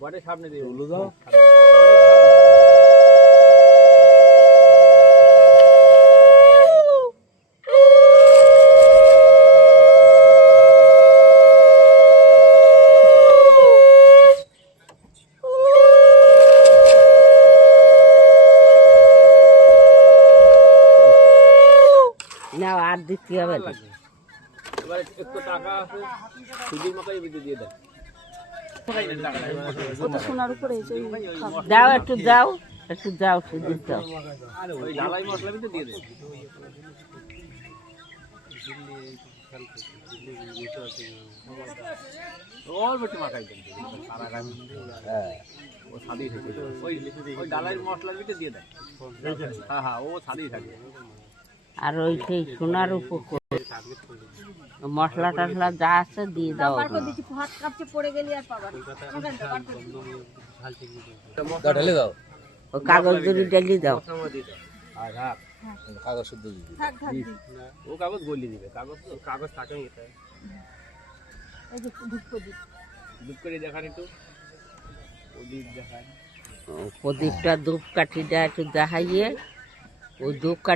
ঘরের সামনে দিয়ে না আর দিতে হবে না। এবার একটু টাকা আছে সুদের মতোই দিয়ে দেন। সোনার উপরে দাও একটু দাও, একটু দাও, সুজিত দাও। ওই ঢালাই মশলা কিন্তু দিয়ে দেন। অল্প একটু মাখাই দেন। ও সাদি থাকে। ওই ঢালাই মশলার ভিতরে দিয়ে দেন। হ্যাঁ হ্যাঁ, ও সাদি থাকে। আর ওই সেই সোনার উপর মশলা টশলা যা আছে দিয়ে দাও। ঢেলে দাও। ও কাগজ দড়ি ডালি দাও। কাগজ শুদ্ধ দিবে। ও কাগজ গলিয়ে দিবে। কাগজ থাকে ধূপ করে দেখান একটু। প্রদীপ দেখান। প্রদীপটা ধূপকাঠিটা একটু দেখাইয়ে ওই ধূপকাঠি